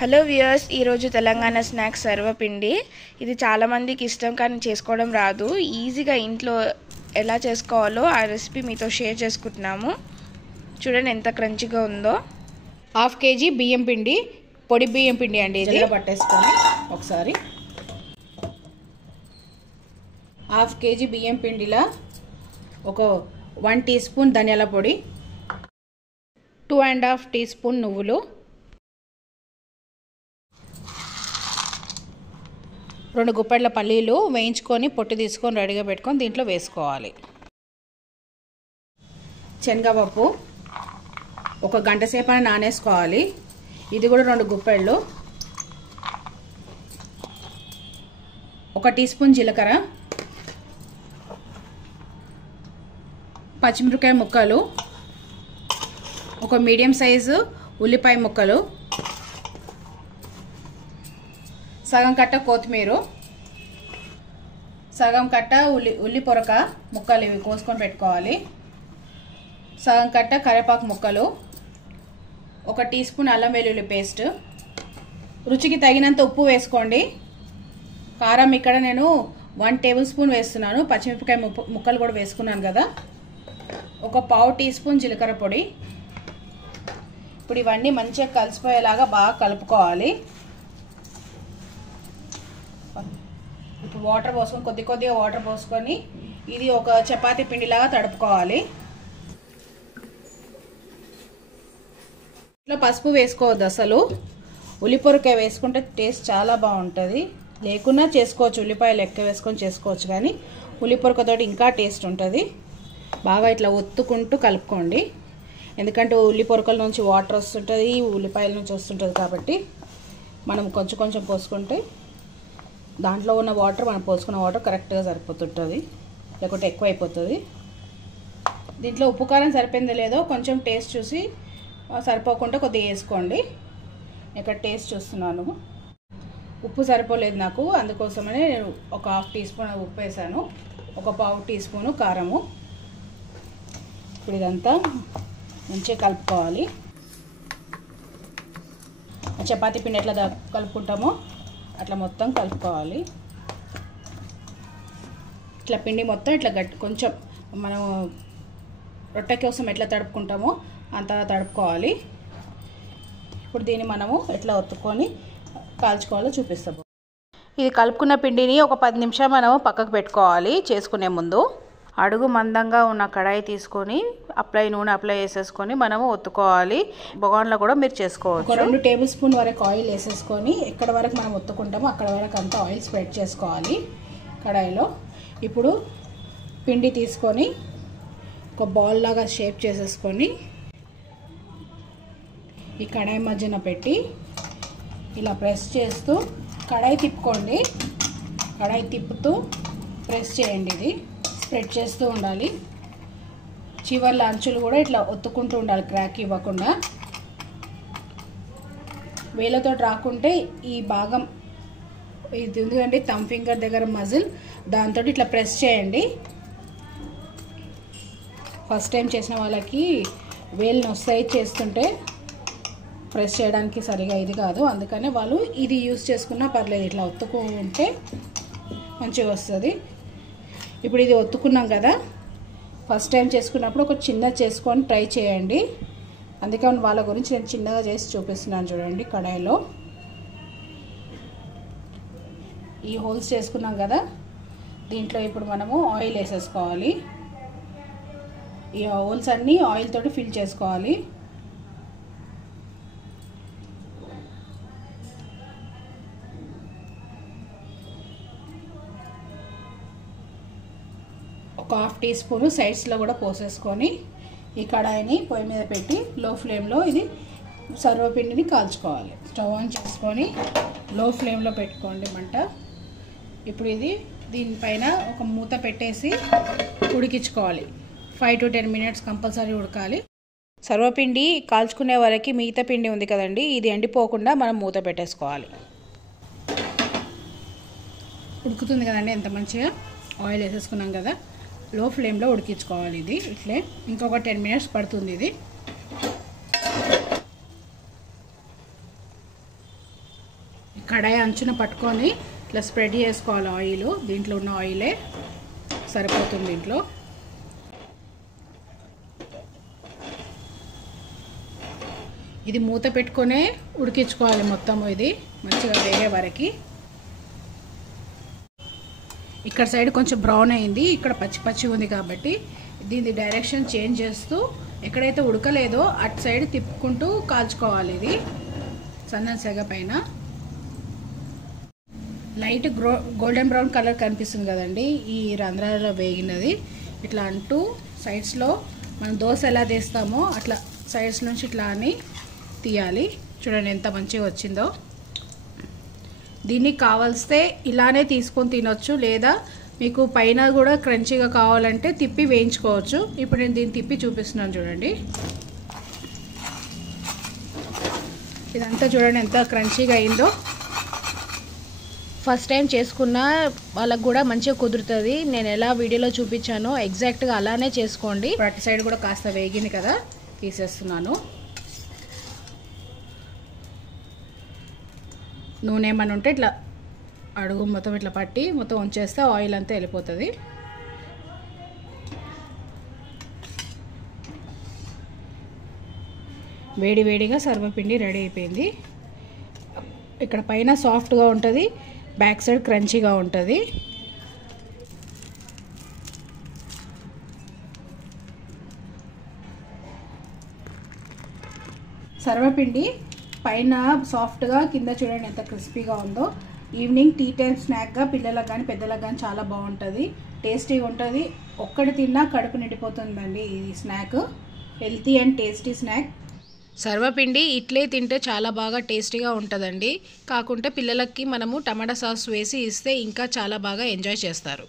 Hello viewers, ఈరోజు Telangana snacks సర్వపిండి. ఇది చాలామందికి ఇష్టం కానీ చేసుకోవడం రాదు. ఈజీగా ఇంట్లో ఎలా చేసుకోవాలో ఆ రెసిపీ మీతో షేర్ చేసుకుంటున్నాము. చూడండి ఎంత క్రంచిగా ఉందో. 1/2 kg బియ్యం పిండి, పొడి బియ్యం పిండి అండి. ఇది పట్టేసుకొని ఒకసారి 1/2 kg బియ్యం పిండిలో ఒక 1 టీ స్పూన్ ధనియాల పొడి, 2.5 టీ స్పూన్ నువ్వులు, 2 గుప్పెట్ల పల్లీలు వేయించుకొని పొట్టు తీసుకొని రెడీగా పెట్టుకొని దీంట్లో వేసుకోవాలి. శనగపప్పు ఒక గంట సేపు నానేసుకోవాలి. ఇది కూడా 2 గుప్పెళ్ళు, 1 టీ స్పూన్ జీలకర్ర, పచ్చిమిరపకాయ ముక్కలు, ఒక మీడియం సైజు ఉల్లిపాయ ముక్కలు, సగం కట్ట కొత్తిమీర, సగం కట్ట ఉల్లి పొరక ముక్కలు ఇవి కోసుకొని పెట్టుకోవాలి, సగం కట్ట కరివేపాకు ముక్కలు, 1 టీ స్పూన్ అల్లం వెల్లుల్లి పేస్ట్, రుచికి తగినంత ఉప్పు వేసుకోండి. కారం ఇక్కడ నేను 1 టేబుల్ స్పూన్ వేస్తున్నాను. పచ్చిమిరపకాయ ముక్కలు కూడా వేసుకున్నాను కదా. 1/4 టీ స్పూన్ జీలకర్ర పొడి. ఇప్పుడు ఇవన్నీ మంచిగా కలిసిపోయేలాగా బాగా కలుపుకోవాలి. ఇప్పుడు వాటర్ పోసుకొని కొద్దిగా వాటర్ పోసుకొని ఇది ఒక చపాతీ పిండిలాగా తడుపుకోవాలి. ఇట్లా పసుపు వేసుకోవద్దు అసలు. ఉల్లిపొరకాయ వేసుకుంటే టేస్ట్ చాలా బాగుంటుంది. లేకున్నా చేసుకోవచ్చు, ఉల్లిపాయలు ఎక్కువ వేసుకొని చేసుకోవచ్చు, కానీ ఉల్లిపొరకతోటి ఇంకా టేస్ట్ ఉంటుంది. బాగా ఇట్లా ఒత్తుకుంటూ కలుపుకోండి. ఎందుకంటే ఉల్లిపొరకల నుంచి వాటర్ వస్తుంటుంది, ఉల్లిపాయల నుంచి వస్తుంటుంది. కాబట్టి మనం కొంచెం పోసుకుంటే దాంట్లో ఉన్న వాటర్ మనం పోసుకున్న వాటర్ కరెక్ట్గా సరిపోతుంటుంది, లేకుంటే ఎక్కువ అయిపోతుంది. దీంట్లో ఉప్పు కారం సరిపోయిందో లేదో కొంచెం టేస్ట్ చూసి, సరిపోకుండా కొద్దిగా వేసుకోండి. ఇక్కడ టేస్ట్ చూస్తున్నాను, ఉప్పు సరిపోలేదు నాకు, అందుకోసమనే నేను ఒక 1/2 టీ స్పూన్ ఉప్పు వేసాను, 1/4 టీ స్పూను కారము. ఇప్పుడు ఇదంతా మంచిగా కలుపుకోవాలి. చపాతీ పిండి ఎట్లా కలుపుకుంటామో అట్లా మొత్తం కలుపుకోవాలి. ఇట్లా పిండి మొత్తం ఇట్లా కొంచెం మనం రొట్టె కోసం ఎట్లా తడుపుకుంటామో అంత తడుపుకోవాలి. ఇప్పుడు దీన్ని మనము ఎట్లా ఒత్తుకొని కాల్చుకోవాలో చూపిస్తాము. ఇది కలుపుకున్న పిండిని ఒక 10 నిమిషాలు మనము పక్కకు పెట్టుకోవాలి. చేసుకునే ముందు అడుగు మందంగా ఉన్న కడాయి తీసుకొని నూనె అప్లై చేసేసుకొని మనము ఒత్తుకోవాలి. బొగాన్లో కూడా మీరు చేసుకోవచ్చు. 2 టేబుల్ స్పూన్ వరకు ఆయిల్ వేసేసుకొని ఎక్కడ వరకు మనం ఒత్తుకుంటామో అక్కడ వరకు అంతా ఆయిల్ స్ప్రెడ్ చేసుకోవాలి కడాయిలో. ఇప్పుడు పిండి తీసుకొని ఒక బాల్ లాగా షేప్ చేసేసుకొని ఈ కడాయి మధ్యన పెట్టి ఇలా ప్రెస్ చేస్తూ కడాయి తిప్పుకోండి. కడాయి తిప్పుతూ ప్రెస్ చేయండి. ఇది స్ప్రెడ్ చేస్తూ ఉండాలి. చివర్ల అంచులు కూడా ఇట్లా ఒత్తుకుంటూ ఉండాలి, క్రాక్ ఇవ్వకుండా. వేలతో రాకుంటే ఈ భాగం ఇది ఎందుకంటే థంబ్ ఫింగర్ దగ్గర మజిల్, దాంతో ఇట్లా ప్రెస్ చేయండి. ఫస్ట్ టైం చేసిన వాళ్ళకి వేలు నొస్తాయి చేస్తుంటే, ప్రెస్ చేయడానికి సరిగా ఇది కాదు, అందుకనే వాళ్ళు ఇది యూజ్ చేసుకున్నా పర్లేదు. ఇట్లా ఒత్తుకుంటే మంచిగా వస్తుంది. ఇప్పుడు ఇది ఒత్తుకున్నాం కదా, ఫస్ట్ టైం చేసుకున్నప్పుడు ఒక చిన్నది చేసుకొని ట్రై చేయండి. అందుకని వాళ్ళ గురించి నేను చిన్నగా చేసి చూపిస్తున్నాను. చూడండి, కడాయిలో ఈ హోల్స్ చేసుకున్నాం కదా, దీంట్లో ఇప్పుడు మనము ఆయిల్ వేసేసుకోవాలి. ఈ హోల్స్ అన్నీ ఆయిల్ తోటి ఫిల్ చేసుకోవాలి. ఒక 1/2 టీ స్పూన్ సైడ్స్లో కూడా పోసేసుకొని ఈ కడాయిని పొయ్యి మీద పెట్టి లో ఫ్లేమ్లో ఇది సర్వపిండిని కాల్చుకోవాలి. స్టవ్ ఆన్ చేసుకొని లో ఫ్లేమ్లో పెట్టుకోండి మంట. ఇప్పుడు ఇది దీనిపైన ఒక మూత పెట్టేసి ఉడికించుకోవాలి. 5 to 10 minutes కంపల్సరీ ఉడకాలి. సర్వపిండి కాల్చుకునే వరకు మిగతా పిండి ఉంది కదండి, ఇది ఎండిపోకుండా మనం మూత పెట్టేసుకోవాలి. ఉడుకుతుంది కదండి, ఎంత మంచిగా ఆయిల్ వేసేసుకున్నాం కదా. లో ఫ్లేమ్లో ఉడికించుకోవాలి. ఇది ఇట్లే ఇంకొక 10 minutes పడుతుంది. ఇది కడాయి అంచున పట్టుకొని ఇట్లా స్ప్రెడ్ చేసుకోవాలి ఆయిల్. దీంట్లో ఉన్న ఆయిలే సరిపోతుంది. దీంట్లో ఇది మూత పెట్టుకొనే ఉడికించుకోవాలి మొత్తం. ఇది మంచిగా వేగే వరకు. ఇక్కడ సైడ్ కొంచెం బ్రౌన్ అయింది, ఇక్కడ పచ్చి పచ్చి ఉంది కాబట్టి దీని డైరెక్షన్ చేంజ్ చేస్తూ ఎక్కడైతే ఉడకలేదో అటు సైడ్ తిప్పుకుంటూ కాల్చుకోవాలి. ఇది సన్న సెగ పైన లైట్ గోల్డెన్ బ్రౌన్ కలర్ కనిపిస్తుంది కదండి, ఈ రంధ్రాలలో వేగినది. ఇట్లా అంటూ సైడ్స్లో మనం దోశ ఎలా తీస్తామో అట్లా సైడ్స్ నుంచి ఇట్లా అని తీయాలి. చూడండి ఎంత మంచిగా వచ్చిందో. దీన్ని కావాల్స్తే ఇలానే తీసుకొని తినొచ్చు, లేదా మీకు పైన కూడా క్రంచీగా కావాలంటే తిప్పి వేయించుకోవచ్చు. ఇప్పుడు నేను దీన్ని తిప్పి చూపిస్తున్నాను చూడండి. ఇదంతా చూడండి ఎంత క్రంచీగా అయిందో. ఫస్ట్ టైం చేసుకున్న వాళ్ళకు కూడా మంచిగా కుదురుతుంది. నేను ఎలా వీడియోలో చూపించానో ఎగ్జాక్ట్గా అలానే చేసుకోండి. అటు సైడ్ కూడా కాస్త వేగింది కదా, తీసేస్తున్నాను. నూనె ఏమన్నా ఉంటే ఇట్లా అడుగు మొత్తం ఇట్లా పట్టి మొత్తం ఉంచేస్తే ఆయిల్ అంతా వెళ్ళిపోతుంది. వేడి వేడిగా సర్వపిండి రెడీ అయిపోయింది. ఇక్కడ పైన సాఫ్ట్గా ఉంటుంది, బ్యాక్ సైడ్ క్రంచీగా ఉంటుంది. సర్వపిండి పైన సాఫ్ట్గా, కింద చూడండి ఎంత క్రిస్పీగా ఉందో. ఈవినింగ్ టీ టైం స్నాక్గా పిల్లలకు కానీ పెద్దలకు కానీ చాలా బాగుంటుంది, టేస్టీగా ఉంటుంది. ఒక్కటి తిన్నా కడుపు నిండిపోతుందండి ఈ snack. Healthy and tasty snack. Sarvapindi ఇట్లే తింటే చాలా బాగా టేస్టీగా ఉంటుందండి. కాకుంటే పిల్లలకి మనము టమాటా సాస్ వేసి ఇస్తే ఇంకా చాలా బాగా ఎంజాయ్ చేస్తారు.